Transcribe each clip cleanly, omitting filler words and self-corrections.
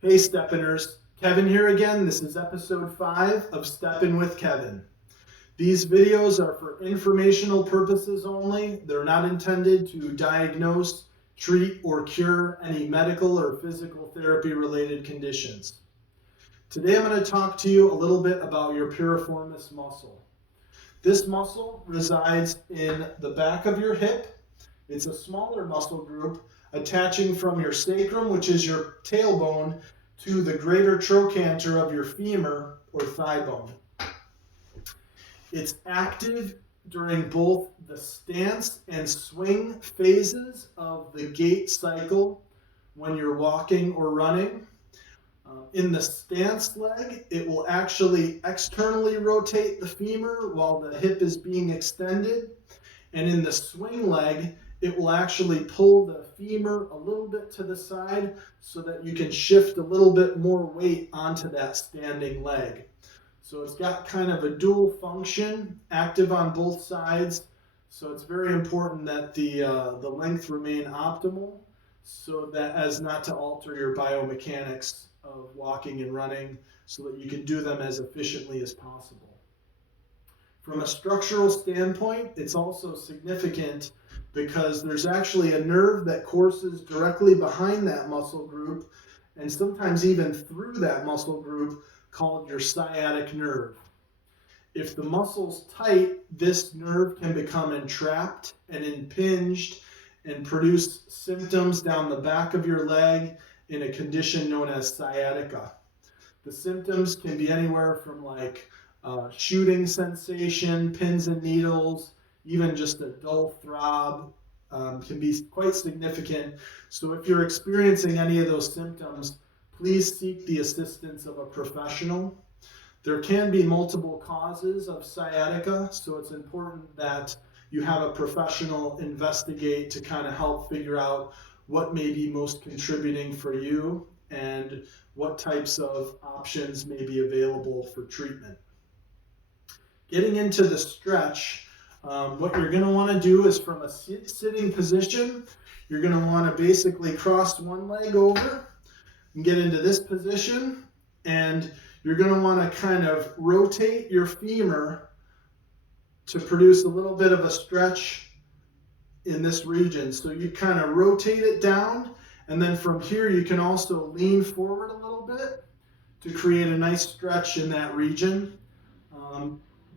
Hey Steppiners, Kevin here again. This is episode 5 of Steppin' with Kevin. These videos are for informational purposes only. They're not intended to diagnose, treat, or cure any medical or physical therapy related conditions. Today I'm going to talk to you a little bit about your piriformis muscle. This muscle resides in the back of your hip. It's a smaller muscle group attaching from your sacrum, which is your tailbone, to the greater trochanter of your femur or thigh bone. It's active during both the stance and swing phases of the gait cycle when you're walking or running. In the stance leg, it will actually externally rotate the femur while the hip is being extended. And in the swing leg, it will actually pull the femur a little bit to the side so that you can shift a little bit more weight onto that standing leg. So it's got kind of a dual function, active on both sides. So it's very important that the length remain optimal so that as not to alter your biomechanics of walking and running so that you can do them as efficiently as possible. From a structural standpoint, it's also significant because there's actually a nerve that courses directly behind that muscle group and sometimes even through that muscle group called your sciatic nerve. If the muscle's tight, this nerve can become entrapped and impinged and produce symptoms down the back of your leg in a condition known as sciatica. The symptoms can be anywhere from shooting sensation, pins and needles, even just a dull throb can be quite significant. So if you're experiencing any of those symptoms, please seek the assistance of a professional. There can be multiple causes of sciatica, so it's important that you have a professional investigate to kind of help figure out what may be most contributing for you and what types of options may be available for treatment. Getting into the stretch, what you're going to want to do is from a sitting position, you're going to want to basically cross one leg over and get into this position, and you're going to want to kind of rotate your femur to produce a little bit of a stretch in this region. So you kind of rotate it down, and then from here you can also lean forward a little bit to create a nice stretch in that region.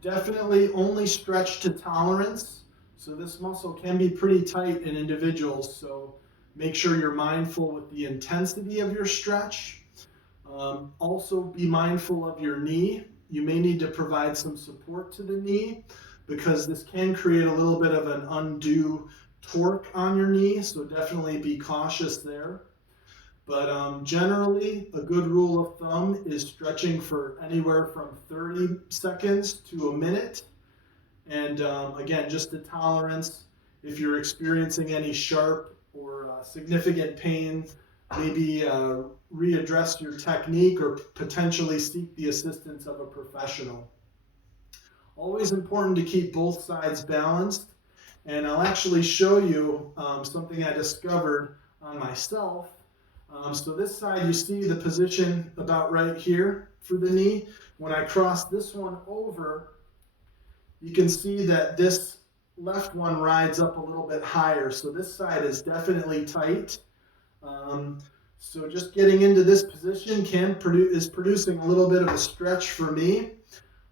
Definitely only stretch to tolerance. So this muscle can be pretty tight in individuals, so make sure you're mindful with the intensity of your stretch. Also be mindful of your knee. You may need to provide some support to the knee because this can create a little bit of an undue torque on your knee, so definitely be cautious there. But generally, a good rule of thumb is stretching for anywhere from 30 seconds to a minute. And again, just a tolerance. If you're experiencing any sharp or significant pain, maybe readdress your technique or potentially seek the assistance of a professional. Always important to keep both sides balanced. And I'll actually show you something I discovered on myself. So this side, you see the position about right here for the knee. When I cross this one over, you can see that this left one rides up a little bit higher. So this side is definitely tight. So just getting into this position is producing a little bit of a stretch for me.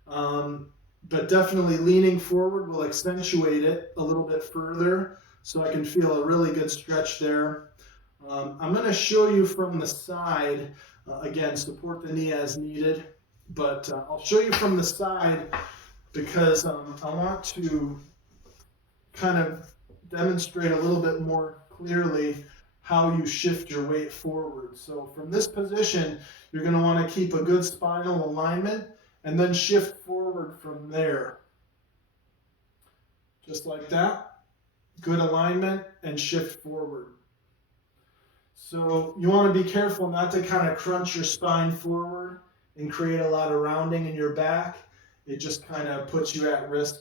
But definitely leaning forward will accentuate it a little bit further so I can feel a really good stretch there. I'm going to show you from the side, again, support the knee as needed, but I'll show you from the side because I want to kind of demonstrate a little bit more clearly how you shift your weight forward. So from this position, you're going to want to keep a good spinal alignment and then shift forward from there. Just like that. Good alignment and shift forward. So you want to be careful not to kind of crunch your spine forward and create a lot of rounding in your back. It just kind of puts you at risk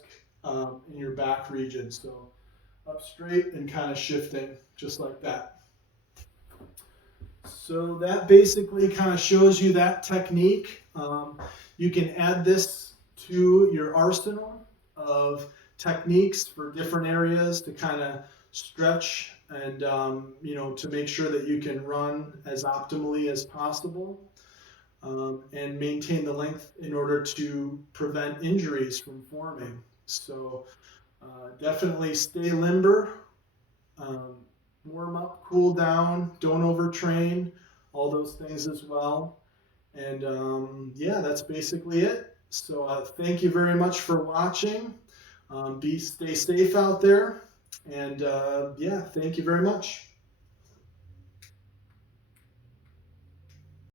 in your back region. So up straight and kind of shifting just like that. So that basically kind of shows you that technique. You can add this to your arsenal of techniques for different areas to kind of stretch and to make sure that you can run as optimally as possible, and maintain the length in order to prevent injuries from forming. So definitely stay limber, um, warm up, cool down, don't overtrain, all those things as well. And yeah, that's basically it. So thank you very much for watching. Stay safe out there. And yeah, thank you very much.